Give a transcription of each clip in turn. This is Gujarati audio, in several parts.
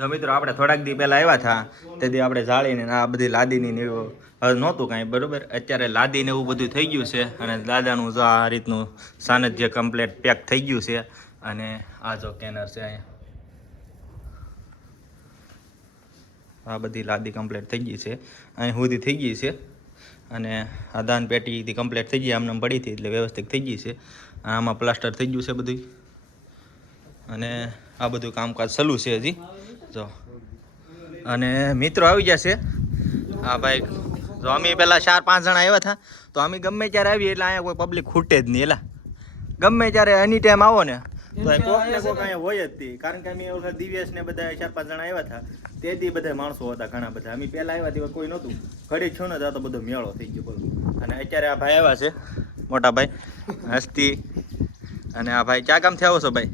તો મિત્રો આપણે થોડાક દી પહેલાં આવ્યા હતા તેથી આપણે જાળીને આ બધી લાદીની ને એવું હવે નહોતું કાંઈ બરાબર. અત્યારે લાદીને એવું બધું થઈ ગયું છે અને દાદાનું જો આ રીતનું સાનિધ્ય કમ્પ્લેટ પેક થઈ ગયું છે. અને આ જો કેનર છે અહીંયા આ બધી લાદી કમ્પ્લેટ થઈ ગઈ છે, અહીં સુધી થઈ ગઈ છે. અને આ દાન પેટીથી કમ્પ્લેટ થઈ ગઈ, આમને પડી હતી એટલે વ્યવસ્થિત થઈ ગઈ છે. આમાં પ્લાસ્ટર થઈ ગયું છે બધું અને આ બધું કામકાજ ચાલુ છે હજી જો. અને મિત્રો આવી જશે હા ભાઈ. જો અમે પહેલાં 4-5 જણા આવ્યા હતા તો અમે ગમે ત્યારે આવીએ એટલે અહીંયા કોઈ પબ્લિક ખૂટે જ નહીં. એલા ગમે ત્યારે એની ટાઈમ આવો ને તો કોક ને કોક અહીંયા હોય જ તે. કારણ કે અમે વખત દિવ્યેશ ને બધા 4-5 જણા આવ્યા હતા તેથી બધા માણસો હતા ઘણા બધા. અમે પહેલાં આવ્યા તે કોઈ નહોતું, ઘડી છો ને તો બધો મેળો થઈ ગયો બોલો. અને અત્યારે આ ભાઈ આવ્યા છે મોટા ભાઈ હસ્તી. અને આ ભાઈ ક્યાં કામથી આવો છો ભાઈ?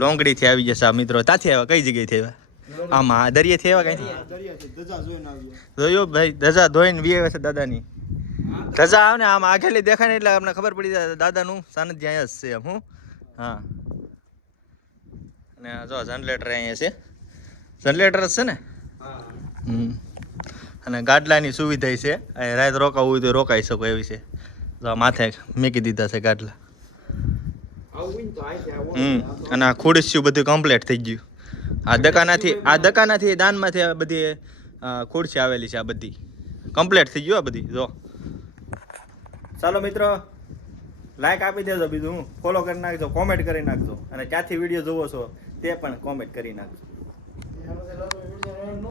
લોંગડીથી આવી જશે આ મિત્રો. ત્યાંથી આવ્યા? કઈ જગ્યાએથી આવ્યા? આમાં દરિયેથી આવ્યા કઈ? જોયો ભાઈ ધજા ધોઈને વી આવે છે દાદાની. ધજા આવે ને આમ આગળની દેખાય ને એટલે અમને ખબર પડી જાય દાદાનું સાનિધ્ય અહીંયા જ છે એમ. હું હા. અને જો જનરેટર અહીંયા છે, જનરેટર જ છે ને. અને ગાડલાની સુવિધા છે, રાત રોકાવું હોય તો રોકાઈ શકો એવી છે. જો માથે મૂકી દીધા છે ગાડલા. અને આ ખુરશીઓ બધું કમ્પ્લીટ થઈ ગયું. આ દકાનાથી દાનમાંથી આ બધી ખુરશી આવેલી છે, આ બધી કમ્પ્લીટ થઈ ગયું. આ બધી જો. ચાલો મિત્રો લાઈક આપી દેજો, બીજું હું ફોલો કરી નાખજો, કોમેન્ટ કરી નાખજો અને ક્યાંથી વિડીયો જોવો છો તે પણ કોમેન્ટ કરી નાખજો.